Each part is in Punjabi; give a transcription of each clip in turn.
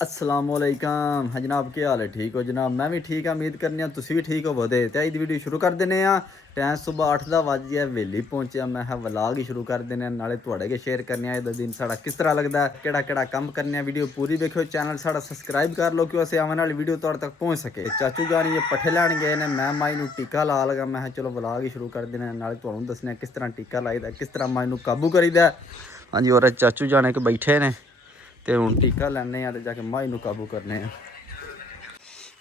ਅਸਲਾਮੁਅਲੈਕਮ ਹਾਂ ਜਨਾਬ, ਕੀ ਹਾਲ ਹੈ? ਠੀਕ ਹੋ ਜਨਾਬ? ਮੈਂ ਵੀ ਠੀਕ ਹਾਂ, ਉਮੀਦ ਕਰਨੀ ਆ ਤੁਸੀਂ ਵੀ ਠੀਕ ਹੋਵੋਗੇ। ਤੇ ਅੱਜ ਦੀ ਵੀਡੀਓ ਸ਼ੁਰੂ ਕਰ ਦਿੰਦੇ ਆ। ਟਾਈਮ ਸਵੇਰ 8 ਦਾ ਵੱਜ ਗਿਆ, ਹਵੇਲੀ ਪਹੁੰਚਿਆ। ਮੈਂ ਕਿਹਾ ਵਲਾਗ ਹੀ ਸ਼ੁਰੂ ਕਰ ਦਿੰਦੇ ਆ, ਨਾਲੇ ਤੁਹਾਡੇ ਕੇ ਸ਼ੇਅਰ ਕਰਨੇ ਆ। ਇਹਦਾ ਦਿਨ ਸਾਡਾ ਕਿਸ ਤਰ੍ਹਾਂ ਲੱਗਦਾ, ਕਿਹੜਾ ਕਿਹੜਾ ਕੰਮ ਕਰਨੇ ਆ। ਵੀਡੀਓ ਪੂਰੀ ਵੇਖਿਓ, ਚੈਨਲ ਸਾਡਾ ਸਬਸਕ੍ਰਾਈਬ ਕਰ ਲਓ ਕਿ ਅਸੀਂ ਆਉਣ ਵਾਲੀ ਵੀਡੀਓ ਤੁਹਾਡੇ ਤੱਕ ਪਹੁੰਚ ਸਕੇ। ਚਾਚੂ ਜਾਨੀ ਇਹ ਪੱਠੇ ਲੈਣ ਗਏ ਨੇ, ਮੈਂ ਮਾਈ ਨੂੰ ਟੀਕਾ ਲਾ ਲਗਾ। ਮੈਂ ਕਿਹਾ ਚਲੋ ਵਲਾਗ ਹੀ ਸ਼ੁਰੂ ਕਰ ਦਿੰਦੇ ਆ, ਨਾਲੇ ਤੁਹਾਨੂੰ ਦੱਸਣੇ ਕਿਸ ਤਰ੍ਹਾਂ ਟੀਕਾ ਲਾਈਦਾ, ਕਿਸ ਤਰ੍ਹਾਂ ਮਾਈ ਨੂੰ ਕਾਬੂ ਕਰੀਦਾ। ਹਾਂਜੀ, ਔਰ ਚਾਚੂ ਜਾਣੇ ਕਿ ਬੈਠੇ ਨੇ ਤੇ ਹੁਣ ਟੀਕਾ ਲੈਣੇ ਆ ਤੇ ਜਾ ਕੇ ਮਾਈ ਨੂੰ ਕਾਬੂ ਕਰਨੇ ਆ।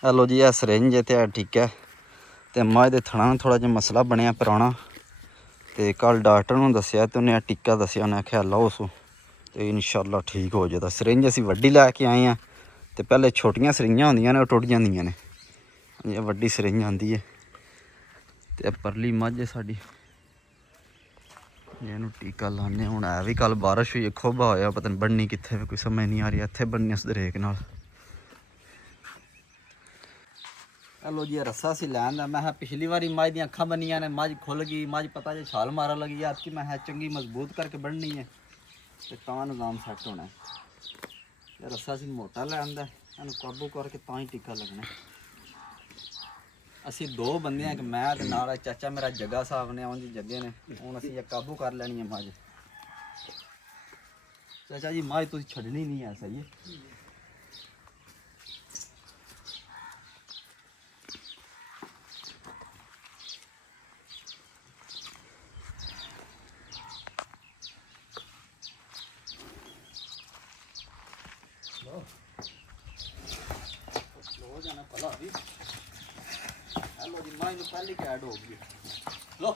ਹੈਲੋ ਜੀ, ਇਹ ਸਰਿੰਜ ਤੇ ਇਹ ਟੀਕਾ ਤੇ ਮਾਈ ਦੇ ਥਣਾ ਥੋੜਾ ਜਿਹਾ ਮਸਲਾ ਬਣਿਆ ਪੁਰਾਣਾ, ਤੇ ਕੱਲ ਡਾਕਟਰ ਨੂੰ ਦੱਸਿਆ ਤੇ ਉਹਨੇ ਇਹ ਟੀਕਾ ਦੱਸਿਆ। ਉਹਨੇ ਆਖਿਆ ਲਾਓ ਸੋ ਤੇ ਇਨਸ਼ਾਅੱਲਾ ਠੀਕ ਹੋ ਜਾਏਗਾ। ਸਰਿੰਜ ਅਸੀਂ ਵੱਡੀ ਲੈ ਕੇ ਆਏ ਆ, ਤੇ ਪਹਿਲੇ ਛੋਟੀਆਂ ਸਰਿੰਜਾਂ ਹੁੰਦੀਆਂ ਨੇ ਉਹ ਟੁੱਟ ਜਾਂਦੀਆਂ ਨੇ। ਇਹ ਵੱਡੀ ਸਰਿੰਜ ਆਉਂਦੀ ਹੈ ਤੇ ਪਰਲੀ ਮੱਝ ਸਾਡੀ, ਇਹਨੂੰ ਟੀਕਾ ਲਾਉਂਦੇ। ਹੁਣ ਹੈ ਵੀ ਕੱਲ ਬਾਰਿਸ਼ ਹੋਈ, ਖੋਬਾ ਹੋਇਆ, ਪਤਾ ਨਹੀਂ ਬਣਨੀ ਕਿੱਥੇ ਵੀ ਕੋਈ ਸਮਝ ਨਹੀਂ ਆ ਰਹੀ। ਇੱਥੇ ਬਣਨੀ ਉਸ ਦਰੇਕ ਨਾਲ। ਹੈਲੋ ਜੀ, ਰੱਸਾ ਸੀ ਲੈਣ ਦਾ। ਮੈਂ ਕਿਹਾ ਪਿਛਲੀ ਵਾਰੀ ਮੱਝ ਦੀਆਂ ਅੱਖਾਂ ਬੰਨੀਆਂ ਨੇ, ਮੱਝ ਖੁੱਲ ਗਈ, ਮੱਝ ਪਤਾ ਜੇ ਛਾਲ ਮਾਰਨ ਲੱਗੀ। ਐਤਕੀ ਮੈਂ ਕਿਹਾ ਚੰਗੀ ਮਜ਼ਬੂਤ ਕਰਕੇ ਬਣਨੀ ਹੈ ਤੇ ਤਾਂ ਨਿਜ਼ਾਮ ਸੈੱਟ ਹੋਣਾ। ਇਹ ਰੱਸਾ ਸੀ ਮੋਟਾ ਲੈਣ ਦਾ, ਇਹਨੂੰ ਕਾਬੂ ਕਰਕੇ ਤਾਂ ਹੀ ਟੀਕਾ ਲੱਗਣਾ। ਅਸੀਂ ਦੋ ਬੰਦੇ ਹਾਂ, ਇੱਕ ਮੈਂ ਤੇ ਨਾਲ ਚਾਚਾ ਮੇਰਾ ਜੱਗਾ ਸਾਹਿਬ ਨੇ, ਉਂਝ ਜੱਗੇ ਨੇ। ਹੁਣ ਅਸੀਂ ਇਹ ਕਾਬੂ ਕਰ ਲੈਣੀ ਹੈ ਮੱਝ। ਚਾਚਾ ਜੀ ਮੱਝ ਤੁਸੀਂ ਛੱਡਣੀ ਨਹੀਂ ਹੈ, ਸਹੀ ਹੈ? ਜਾਣਾ ਭਲਾ ਵੀ। ਹੈਲੋ ਜੀ, ਮਾਈ ਨੂੰ ਪਹਿਲੀ ਕੈਡ ਹੋ ਗਈ। ਲੋ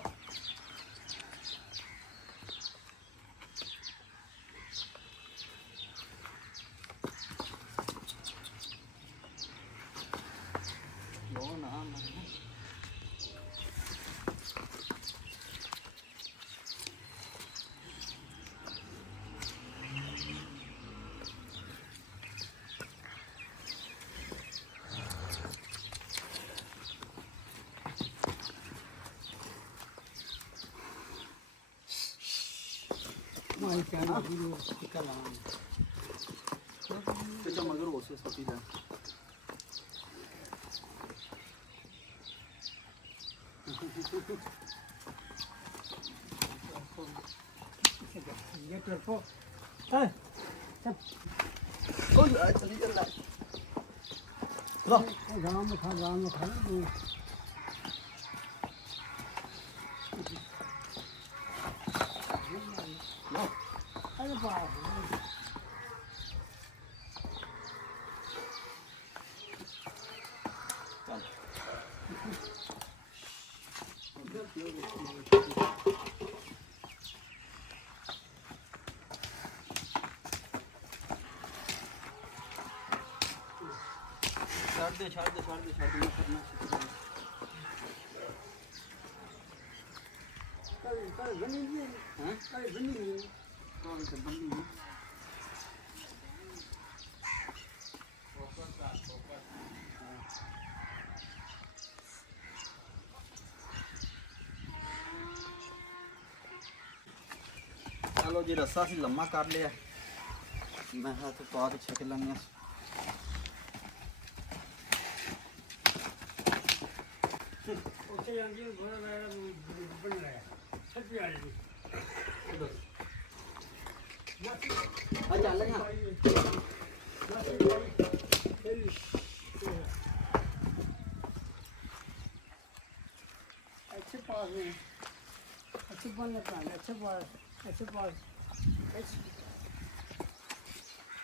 ਲੋ ਨਾ ਮਾਈ ਕਹਿੰਦਾ ਵੀਡੀਓ ਟਿਕਾ ਲਾਵਾਂਗੇ ਤੇ ਮਗਰ ਉਸੇ ਸੋਟੀ ਦਾ ये टर्फो है सब ओ यार चली चल रहा लो गांव में खा लो अरे बाप छाड़ दे करना कल बनी है हां कल बनी है कौन से बनी है चलो जी, रस्सा से लम्मा कर लिया। मैं हाथ पा के छक लेंगे। अच्छे पास में अच्छे बन लेता है अच्छे पास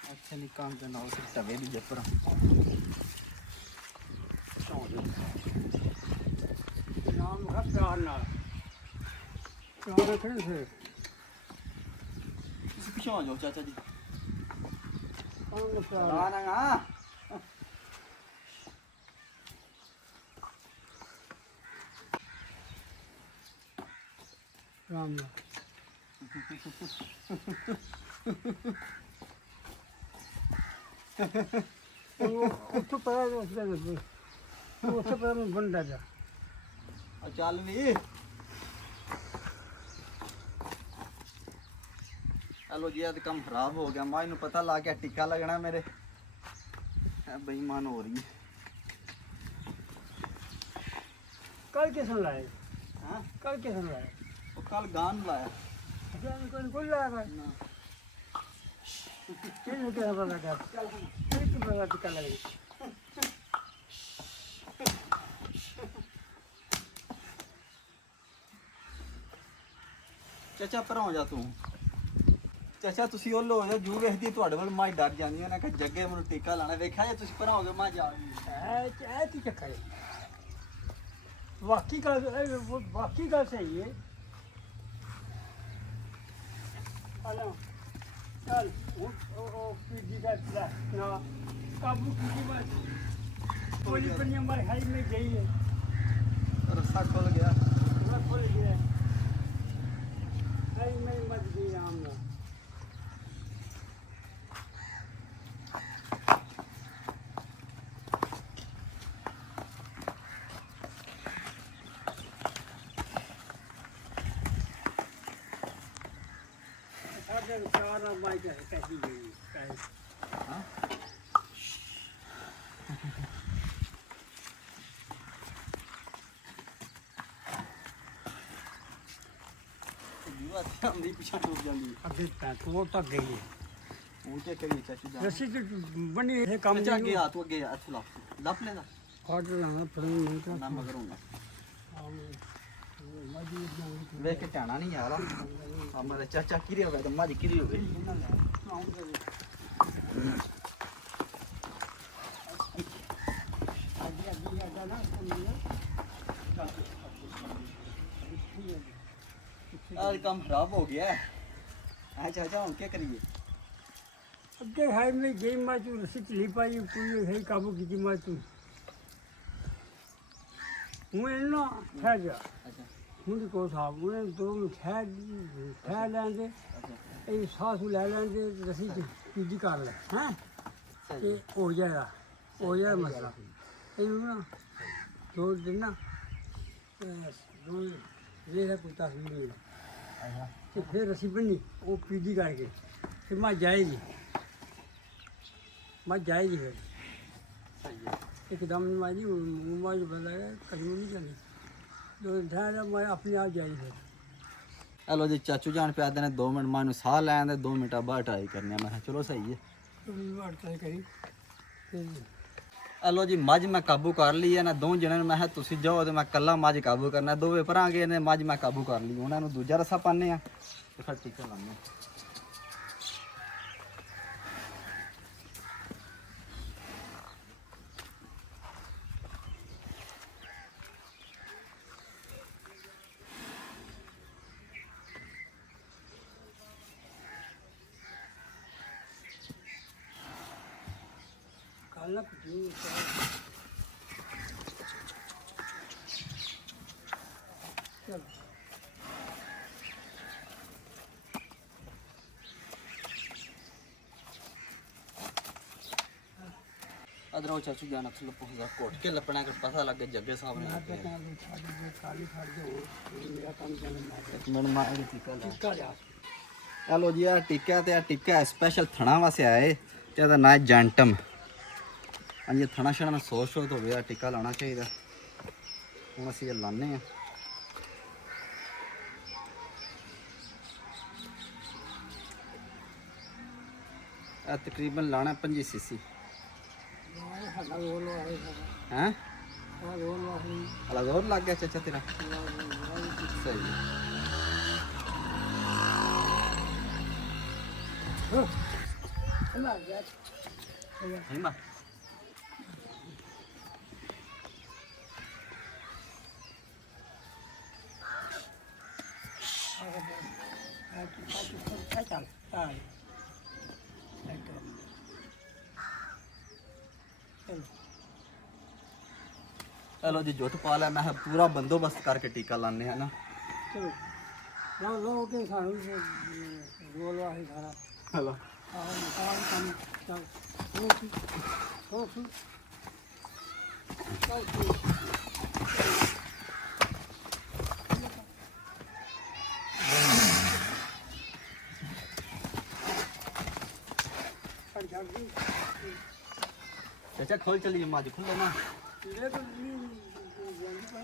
अच्छा नहीं काम करना हो सकता है भी जब पर नाम है प्यार ना प्यार रखने से पीछे आ जाओ चाचा जी प्यार ना राम ਉੱਥੇ ਪਾ ਉਸ ਦਾ ਉੱਥੇ ਪਾ ਮੈਂ ਬੰਦਾ ਜਾ ਆ ਚੱਲ ਵੀ ਚਲੋ ਜੀ, ਇਹ ਤਾਂ ਕੰਮ ਖਰਾਬ ਹੋ ਗਿਆ। ਮਾਂ ਨੂੰ ਪਤਾ ਲੱਗ ਗਿਆ ਟਿੱਕਾ ਲੱਗਣਾ ਮੇਰੇ बेईमान हो रही है। कल किस ने लाए? हाँ कल किस ने लाए? वो कल गान लाया कोई लाया भाई ना। किस क्या पता लगा? किस को पता टिका लगे? ਚਾਚਾ ਪਰ ਹੋ ਜਾ ਤੂੰ। ਚਾਚਾ ਤੁਸੀਂ ਉਹ ਲੋ ਜਾ ਜੂ ਵੇਖਦੀ ਤੁਹਾਡੇ ਵੱਲ ਮਾਂ ਡਰ ਜਾਂਦੀ ਉਹਨੇ ਕਿ ਜੱਗੇ ਮੈਨੂੰ ਟੀਕਾ ਲਾਣਾ ਵੇਖਿਆ ਜੇ ਤੁਸੀਂ ਪਰ ਹੋ ਗਏ ਮਾਂ ਜਾ ਗਈ। ऐ की चक्कर है? वाकई का सही है। हेलो चल ओ पीजी का ना काबू की बात कोई पर नंबर हाई में गई है रस्सा खुल गया। पूरा खुल गया हाई में मत गई राम ना। चार माइक कैसी गई हाँ आंदी पिछा टूट जाती अगे तक वो तक गई है वो क्या करिए चाचू जान। रस्सी तो बनी है काम अच्छा अगे आ तू अगे आ तू लप लेना हट जाना फिर नहीं तो ना मगर होगा ਵੇਖ ਕੇ ਕਹਿਣਾ ਨਹੀਂ ਯਾਰ ਆ ਮੇਰੇ ਚਾਚਾ ਕਿਰੇ ਹੋ ਗਿਆ ਤੇ ਮੱਝ ਕਿਰੇ ਹੋ ਗਈ। आज काम खराब हो गया है। चाचा हम क्या करिए? अगे है में गई मैं तू रस्सी चली पाई कोई है काबू की मैं तू मैं ना ठहर जा अच्छा ਹੁਣ ਕੋ ਸਾਹਿਬ ਉਹਨੇ ਦੋ ਠਹਿਰ ਲੈਂਦੇ ਇਹ ਸਾਹ ਸੂ ਲੈ ਲੈਂਦੇ ਰਸੀ ਤੀਜੀ ਕਰ ਲੈ ਹੈਂ ਤੇ ਹੋ ਜਾਏਗਾ ਮਸਲਾ ਇਹਨੂੰ ਨਾ ਦੋ ਦਿਨ ਨਾ ਦੋ ਇਹ ਕੋਈ ਤਸਵੀਰ ਨਹੀਂ ਤੇ ਫਿਰ ਅਸੀਂ ਬੰਨੀ ਉਹ ਪੀਜੀ ਕਰਕੇ ਫਿਰ ਮੈਂ ਜਾਏਗੀ ਫਿਰ सही है। ਇੱਕਦਮ ਮਾਜੀ ਮਾਜ ਬਦਲਾ ਕਦਮ ਨਹੀਂ ਚੱਲੀ ਦੋ ਠਹਿਰ ਮੈਂ ਆਪਣੇ ਆਪ ਜਾਈ ਫਿਰ हेलो जी चाचू जान पे आते ने 2 मिनट मां साह लैन दे 2 मिनट बाद ट्राई करने मैं चलो सही है। ਵਾਰਤਾ ਕਰੀ ਤੇ हेलो जी मझ मैं काबू कर ली है ना दो जने मैं है तुसी जाओ तो मैं कल्ला मझ काबू करना दोवे भरा गए ने मझ मैं काबू कर ली उन्होंने दूजा रस्सा पाने आ ते फिर टीका लाने। ਕੱਲ ਨਾ ਕੁਝ ਚਲੋ अदर चाचू जाना थलो पहुंचा कोट के लपना कर पता लग गया जग्गे साहब ने ਮੈਂ ਤਾਂ ਕਹਿੰਦਾ ਖਾਲੀ ਖੜ ਜਾਓ ਮੇਰਾ ਕੰਮ ਚੱਲਣਾ एक मिनट मां ये टीका ला। ਟਿੱਕਾ ਲਿਆ हेलो जी आ टिक्का ते आ टिक्का स्पेशल थणा वास्ते आए ते दा नाम जंटम हाँ जी थणा छड़ा सोच हो गया टिक्का लाना चाहिए हूँ असी लाने तकरीबन लाना 25 सीसी ਸਾਡਾ ਰੋਲ ਆਏ हैं ਸਾਡਾ ਰੋਲ ਆਏ अलग और लग गया चाचा तेरा सही है। ਨਾ ਜਾ है मां ਚੱਲ ਆ हेलो जी जुट पा लिया मैं पूरा बंदोबस्त करके टीका लाने है ना। ਚਲੋ ਨਾ ਲੋ ਕੇ ਸਾਨੂੰ ਰੋਲ ਆਏ ਸਾਰਾ हेलो ਆਹ ਕੰਮ ਚੱਲ ਹੋ चाचा खोल चलिए माज खुले ना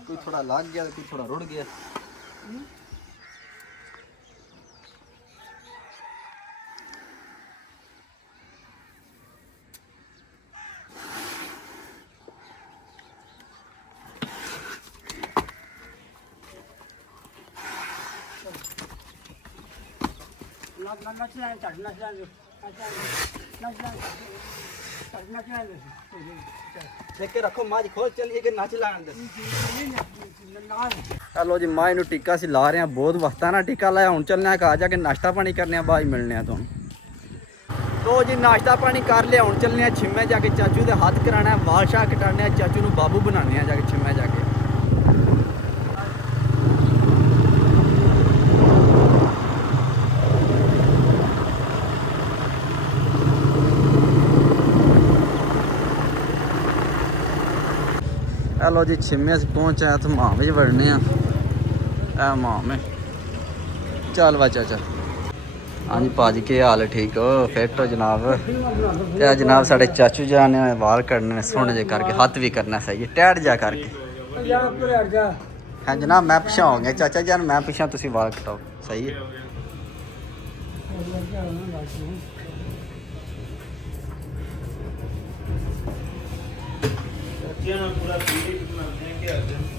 कोई थोड़ा लग गया कोई थोड़ा रुड़ गया देख के रखो माज खोल चलिए कि नच लान दे हेलो जी माँ इनू टिक्का सी ला रहे हैं बहुत वक्त ना टिक्का लाया हूँ चलने का जाके नाश्ता पानी करने बाद मिलने तो जी नाश्ता पानी कर लिया हूँ चलने छिम्मे जाके चाचू के हाथ कराना है वाल शाह कटाने चाचू नू बाबू बनाने जाके छिम्मे जाके हेलो जी छिम्मे से पहुंचे तो मां में वड़ने ए मां में चल वा चाचा हाँ जी भाजी के हाल ठीक हो फिट हो जनाब ते जनाब साढ़े चाचू जाने वाल कटने सोने जे करके हाथ भी करना सही है टैट जा करके हाँ जनाब मैं पिछा हो गया चाचा जान मैं पिछा तुसी वाल कटाओ सही है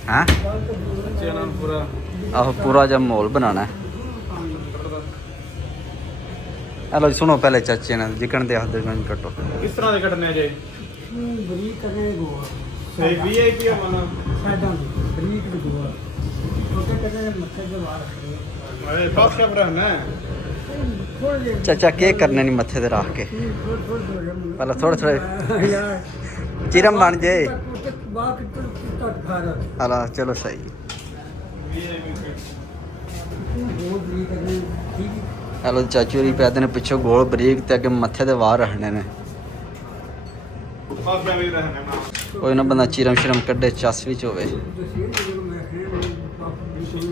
हाँ आहो पूरा जब माहौल बनाना है हेलो जी सुनो पहले चाचे ने जिकन दे हाथ कटो किस तरह ਦੇ ਕੱਟਨੇ ਜੇ ਬਰੀਕ ਕਰਨੇ ਗੋਆ ਸਹੀ ਵੀਆਈਪੀ ਆ ਮਨਾ ਸਾਡਾ ਬਰੀਕ ਦੇ ਗੋਆ ਛੋਟੇ ਕਰਨੇ ਮੱਥੇ ਦੇ ਵਾਰ ਰੱਖਣੇ ਅਰੇ ਪਾਸ ਕਾ ਬਰਾਨਾ ਥੋੜੇ ਜਿਹੇ चाचा के करने नहीं मत्थे ते रख के पहले थोड़े थोड़े ਯਾਰ चिरम बन जे ਬਾਕ ਤੱਕ ਖਾਰਾ हला चलो सही ਬਹੁਤ ਬਰੀਕ ਕਰਨੇ ਠੀਕ हेलो चाचू होरी पैदे ने पिछो गोल बरीक ते अगे मत्थे ते वार रखने ने ਪਾਸ ਦਾ ਵੀ ਰਹਿਣਾ ਨਾ कोई ना बंदा चिरम शिरम कड्डे चस विच होवे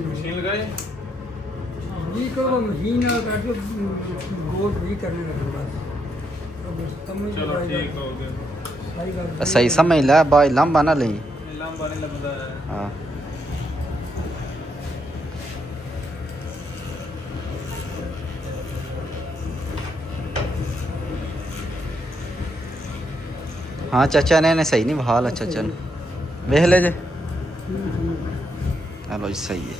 ਮਸ਼ੀਨ ਲਗਾਏ ਵੀ ਕੋ ਮਹੀਨਾ ਕੱਢ ਗੋਲ ਵੀ ਕਰਨੇ ਲੱਗਾ ਬਸ ਸਮਝ ਚਲੋ ਠੀਕ ਹੋ ਗਿਆ ਸਹੀ ਗੱਲ सही समझ ला बाई लंबा ना लई ਲੰਬਾ ਨਹੀਂ ਲੱਗਦਾ हाँ हाँ चाचा ने सही नहीं बहाल है चाचा ने वेख ले जे हेलो जी सही है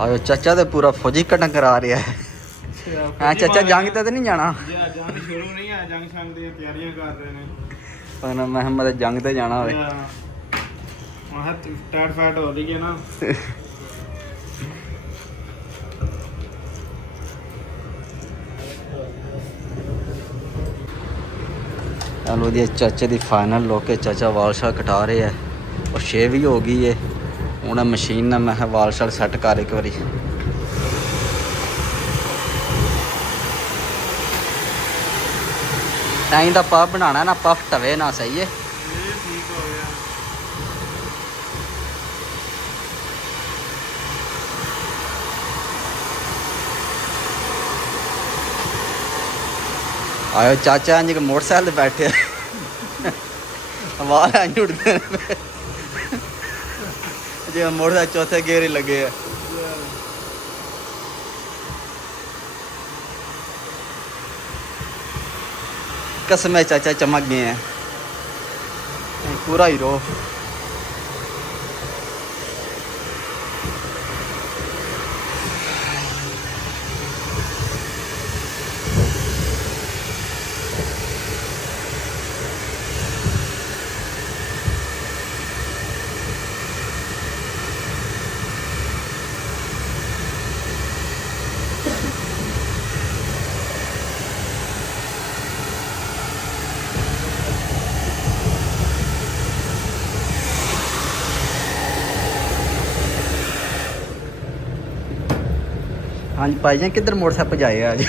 आयो चाचा तो पूरा फौजी कटन करा रहा है हाँ चाचा जंग ते नहीं जाना ਜੇ ਜੰਗ ਸ਼ੁਰੂ ਨਹੀਂ ਆ ਜੰਗ ਸੰਗ ਦੀਆਂ ਤਿਆਰੀਆਂ ਕਰ ਰਹੇ ਨੇ पर महमद जंग ते जाना होवे ਮੈਂ ਟੈਟ ਫੈਟ ਹੋ ਰਹੀ ਹੈ ਨਾ हेलो जी चाचे दी फाइनल लुक है चाचा वाल शाल कटा रहे है और शेव भी हो गई है हूँ मशीन ने मैं वाल शाल सैट कर एक बारी टाइम का पफ बनाना ना पफ तवे ना सही है ਇਹ ਠੀਕ ਹੋ ਗਿਆ आयो चाचा इंज के मोटरसाइकिल बैठे वाल इंज उड़ते जी मोटरसाइकिल चौथे गेयर ही लगे है कसम है चाचा चमक गए हैं पूरा हीरो हाँ जी भाई जान किधर मोटरसाइकिल भजाए आज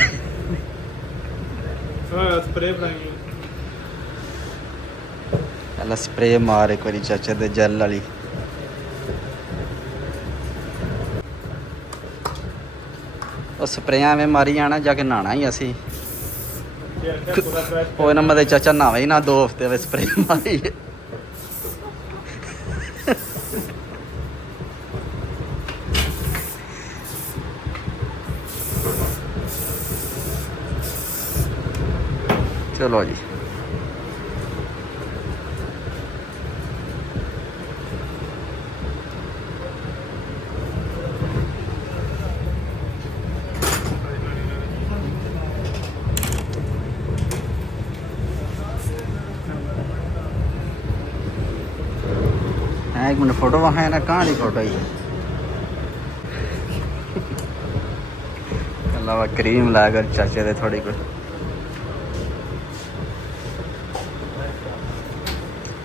स्प्रे बनाएंगे पहला स्प्रे मार एक बारी चाचा दे जैल वाली ਉਹ ਸਪਰੇਆਂ ਐਵੇਂ ਮਾਰੀ ਜਾਣਾ ਜਾ ਕੇ ਨਹਾਣਾ ਹੀ ਅਸੀਂ ये अच्छा पूरा फ्रेश ਉਹ ਨਾ ਮਦੇ ਚਾਚਾ ਨਹਾਵੇ ਹੀ ਨਾ 2 ਹਫ਼ਤੇ ਵਿੱਚ ਸਪਰੇ ਮਾਰੀ ਚਲੋ ਜੀ एक मिनट फोटो वहाँ है ना कहाँ दी फोटो ही अलावा क्रीम लाकर चाचे दे थोड़ी कुछ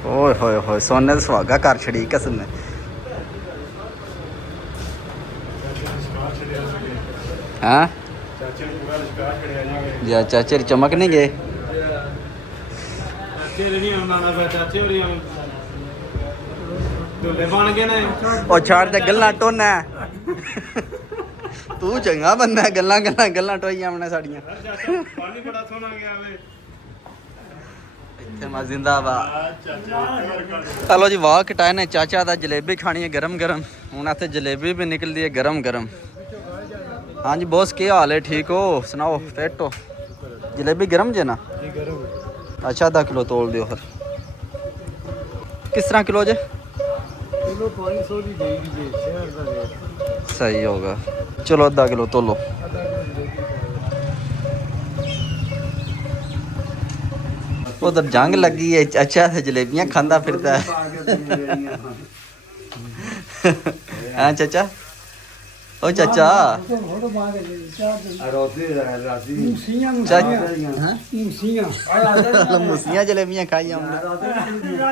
ओए होए होए सोने दा सुहागा कर छड़ी कसम ने हाँ चाचे ने पूरा रिश्ता खड़े जाएंगे या चाचे दी चमक नहीं गए चाचे नहीं आना ना चाचे और हम दूल्हे बन गए ने ਉਹ ਛੱਡ ਤੇ ਗੱਲਾਂ ਟੋਨਾ ਤੂੰ ਚੰਗਾ ਬੰਦਾ ਹੈ, ਗੱਲਾਂ ਟੋਈਆਂ ਆਉਣਾ ਸਾਡੀਆਂ चाचा पानी बड़ा सोना गया वे ਇੱਥੇ ਮੈਂ ਜ਼ਿੰਦਾਬਾਦ ਚਲੋ ਜੀ ਵਾਹ ਕਟਾਏ ਨੇ ਚਾਚਾ ਦਾ ਜਲੇਬੀ ਖਾਣੀ ਹੈ ਗਰਮ ਗਰਮ ਹੁਣ ਇੱਥੇ ਜਲੇਬੀ ਵੀ ਨਿਕਲਦੀ ਹੈ ਗਰਮ ਗਰਮ ਹਾਂਜੀ ਬੋਸ ਕੀ ਹਾਲ ਹੈ ਠੀਕ ਹੋ ਸੁਣਾਓ ਫਿੱਟ ਹੋ ਜਲੇਬੀ ਗਰਮ ਜੇ ਨਾ ਅੱਛਾ ਅੱਧਾ ਕਿਲੋ ਤੋਲ ਦਿਓ ਫਿਰ ਕਿਸ ਤਰ੍ਹਾਂ ਕਿਲੋ ਜੇ ਕਿਲੋ 500 ਦੀ ਦੇ ਦੀ ਸ਼ਹਿਰ ਦਾ ਰੇਟ ਸਹੀ ਹੋਗਾ ਚਲੋ ਅੱਧਾ ਕਿਲੋ ਤੋਲੋ ਉਧਰ ਜੰਗ ਲੱਗੀ ਹੈ ਅੱਛਾ ਤੇ ਜਲੇਬੀਆਂ ਖਾਂਦਾ ਫਿਰਦਾ ਹੈ ਹਾਂ ਚਾਚਾ ਓ ਚਾਚਾ ਫੋਟੋ ਪਾ ਕੇ ਦੇ ਚਾਹ ਰਾਤੀ ਮੂਸੀਆਂ ਹਾਂ ਮੂਸੀਆਂ ਮੁਸੀਆਂ ਜਲੇਬੀਆਂ ਖਾਈ ਆਉਂਦੇ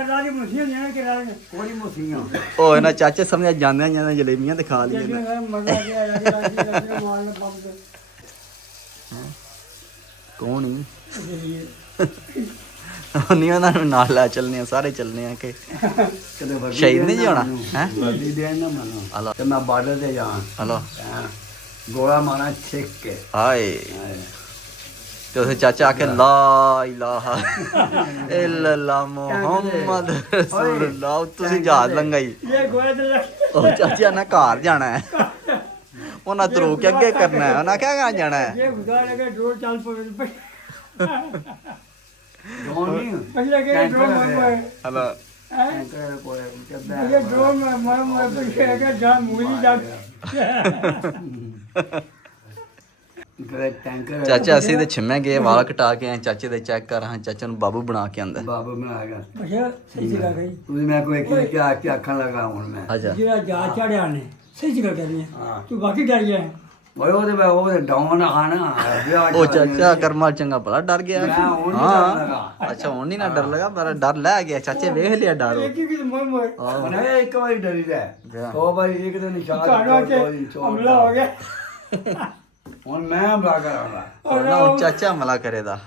ਰਾਜੀ ਮੂਸੀਆਂ ਨੇ ਕਿ ਰਾਜ ਕੋਈ ਮੁਸੀਆਂ ਓਏ ਨਾ ਚਾਚੇ ਸਮਝ ਜਾਂਦੇ ਜਲੇਬੀਆਂ ਤੇ ਖਾ ਲਈਏ ਜਿਹੜਾ ਮਜ਼ਾ ਗਿਆ ਰਾਜੀ ਮਾਰਨ ਪੰਪ ਤੇ ਕੌਣ ਹੀ ਨਹੀਂ ਉਹਨਾਂ ਨੂੰ ਨਾਲ ਲੈ ਚੱਲਨੇ ਆ ਸਾਰੇ ਚੱਲਨੇ ਆ ਕਿ ਕਦੇ ਵਰਦੀ ਸ਼ਹੀਦ ਨਹੀਂ ਜੀ ਹੋਣਾ ਹੈ ਵਰਦੀ ਦੇ ਨਾ ਮਨੋ ਹਲੋ ਤੇ ਮੈਂ ਬਾਰਡਰ ਤੇ ਜਾਵਾਂ ਹਲੋ ਗੋਲਾ ਮਾਰਾਂ ਛੇਕ ਕੇ ਹਾਏ ਤੇ ਉਸੇ ਚਾਚਾ ਆਖੇ ਲਾ ਇਲਾਹਾ ਇল্লাল্লাহ ਮੁਹੰਮਦ ਰਸੂਲullah ਤੁਸੀਂ ਜਹਾਜ਼ ਲੰਗਾਈ ਇਹ ਗੋਏ ਤੇ ਉਹ ਚਾਚਾ ਨੇ ਘਰ ਜਾਣਾ ਹੈ ਉਹਨਾਂ ਤਰੂ ਕੇ ਅੱਗੇ ਕਰਨਾ ਹੈ ਉਹਨਾਂ ਕਿਆ ਜਾਣਾ ਹੈ ਇਹ ਖੁਦਾ ਲਗੇ ਡਰੋਨ ਚੱਲ ਪਵੇ ਡੋਨ ਨਹੀਂ ਪਹਿਲੇ ਕਿ ਡਰੋਨ ਮਾਰ ਹਲੋ ਟੈਂਕਰ ਕੋਈ ਕਿੱਦਾਂ ਇਹ ਡਰੋਨ ਮਾਰ ਪਹਿਲੇ ਕਿ ਜਾ ਮੂਲੀ ਜਾ ਗ੍ਰੇਟ ਟੈਂਕਰ ਚਾਚਾ ਅਸੀਂ ਤੇ ਛਿੰਮੇ ਗਏ ਵਾਲ ਕਟਾ ਕੇ ਆਏ ਚਾਚੇ ਦੇ ਚੈੱਕ ਕਰ ਹਾਂ ਚਾਚਾ ਨੂੰ ਬਾਬੂ ਬਣਾ ਕੇ ਆਂਦਾ ਬਾਬਾ ਬਣਾਏਗਾ ਅੱਛਾ ਸਹੀ ਜਗ੍ਹਾ ਗਈ ਤੁਸੀਂ ਮੈਂ ਕੋਈ ਕੀ ਅੱਖਾਂ ਲਗਾ ਹੁਣ ਮੈਂ ਅੱਛਾ ਜਿਹੜਾ ਜਾ ਚੜਿਆ ਨੇ ਸਹੀ ਜਗ੍ਹਾ ਕਰਨੀ ਹੈ ਹਾਂ ਤੂੰ ਬਾਕੀ ਡਰ ਗਿਆ ਓਏ ਉਹਦੇ ਡਾਊਨ ਆਣਾ ਉਹ ਚਾਚਾ ਕਰਮਾ ਚੰਗਾ ਭਲਾ ਡਰ ਗਿਆ ਮੈਂ ਹੁਣ ਨਹੀਂ ਡਰ ਲਗਾ ਅੱਛਾ ਹੁਣ ਨਹੀਂ ਨਾ ਡਰ ਲਗਾ ਪਰ ਡਰ ਲੈ ਗਿਆ ਚਾਚੇ ਵੇਖ ਲਿਆ ਡਰ ਇੱਕ ਹੀ ਮਰ ਮਰ ਉਹਨੇ ਇੱਕ ਵਾਰੀ ਡਰੀ ਦਾ ਉਹ ਵਾਰੀ ਇੱਕ ਦਿਨ ਨਿਸ਼ਾਨ ਕਾੜਾ ਕੇ ਹਮਲਾ ਹੋ ਗਿਆ ਹੁਣ ਮੈਂ ਹਮਲਾ ਕਰਾਂਗਾ ਹੁਣ ਚਾਚਾ ਹਮਲਾ ਕਰੇਦਾ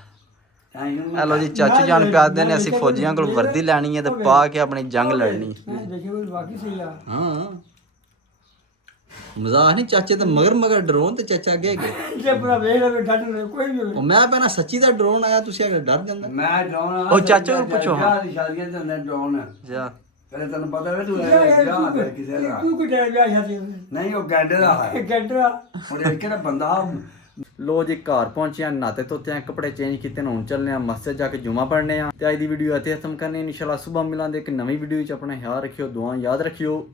ਹੈਲੋ ਜੀ ਚਾਚੂ ਜਾਨ ਪਿਆਦੇ ਨੇ ਅਸੀਂ ਫੌਜੀਆਂ ਕੋਲ ਵਰਦੀ ਲੈਣੀ ਹੈ ਤੇ ਪਾ ਕੇ ਆਪਣੀ ਜੰਗ ਲੜਨੀ ਦੇਖੋ ਬਾਕੀ ਸਹੀ ਆ ਹਾਂ ਮਜ਼ਾਕ ਨਹੀਂ ਚਾਚੇ ਤਾਂ ਮਗਰ ਡਰੋਨ ਤੇ ਚਾਚਾ ਅੱਗੇ ਗਏ ਜੇ ਪੂਰਾ ਵੇਖ ਲੈ ਡਰ ਕੋਈ ਨਹੀਂ ਉਹ ਮੈਂ ਪਹਿਲਾਂ ਸੱਚੀ ਦਾ ਡਰੋਨ ਆਇਆ ਤੁਸੀਂ ਅਗਰ ਡਰ ਜਾਂਦਾ ਮੈਂ ਡਾਉਨ ਉਹ ਚਾਚਾ ਨੂੰ ਪੁੱਛੋ ਹਾਂ। ਸ਼ਾਦੀਆਂ ਤੇ ਹੁੰਦਾ ਡਾਉਨ ਜਾ ਕਦੇ ਤੈਨੂੰ ਪਤਾ ਵੇ ਤੂੰ ਯਾਰ ਜਾ ਕਰ ਕਿਸੇ ਦਾ ਤੂੰ ਕਿਹੜਾ ਵਿਆਹ ਸ਼ਾਦੀ ਨਹੀਂ ਉਹ ਗੱਡ ਦਾ ਹੈ ਗੰਡਰਾ ਉਹ ਕਿਹੜਾ ਬੰਦਾ ਲੋ ਜੀ ਘਰ ਪਹੁੰਚਿਆ ਨਾਤੇ ਧੋਤੇ ਕੱਪੜੇ ਚੇਂਜ ਕੀਤੇ ਨੇ ਹੁਣ ਚੱਲਨੇ ਆ ਮਸਜਿਦ ਜਾ ਕੇ ਜੁਮਾ ਪੜ੍ਹਨੇ ਆ ਤੇ ਅੱਜ ਦੀ ਵੀਡੀਓ ਇੱਥੇ ਖਤਮ ਕਰਨੀ ਇਨਸ਼ਾਅੱਲਾ ਸਵੇਰ ਮਿਲਾਂਗੇ ਇੱਕ ਨਵੀਂ ਵੀਡੀਓ ਵਿੱਚ ਆਪਣਾ ਖਿਆਲ ਰੱਖਿਓ ਦੁਆ ਯਾਦ ਰੱਖਿਓ